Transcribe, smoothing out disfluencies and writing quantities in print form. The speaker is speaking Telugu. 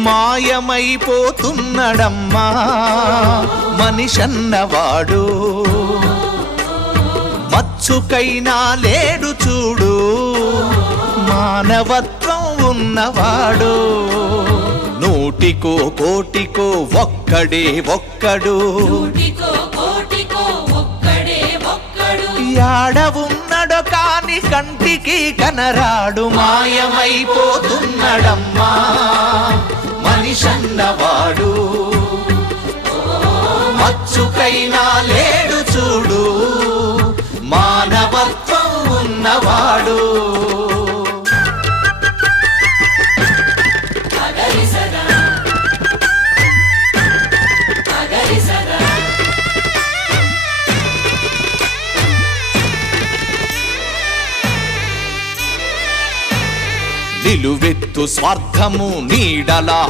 మాయమైపోతున్నడమ్మా మనిషన్నవాడు, మచ్చుకైనా లేడు చూడు మానవత్వం ఉన్నవాడు. నూటికో కోటికో ఒక్కడే ఒక్కడు, యాడ ఉన్నడో కాని కంటికి కనరాడు. మాయమైపోతున్నడమ్మా మనిషన్నవాడు, మచ్చుకైనా లేడు చూడు మానవత్వం ఉన్నవాడు. నిలువెత్తు స్వార్థము నీడలా